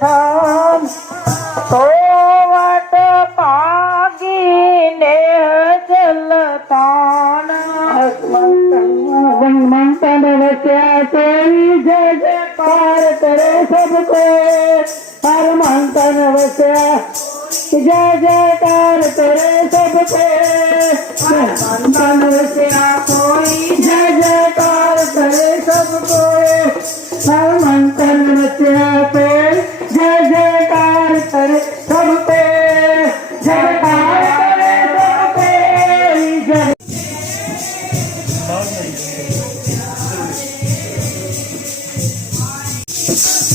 सान तो वट पागी ने जय पार करे सबको। हर मंथन बचा जय जयकार करे सबसे हर कोई जय जयकार करे सबको। हर मंथन बचा पे Thank you.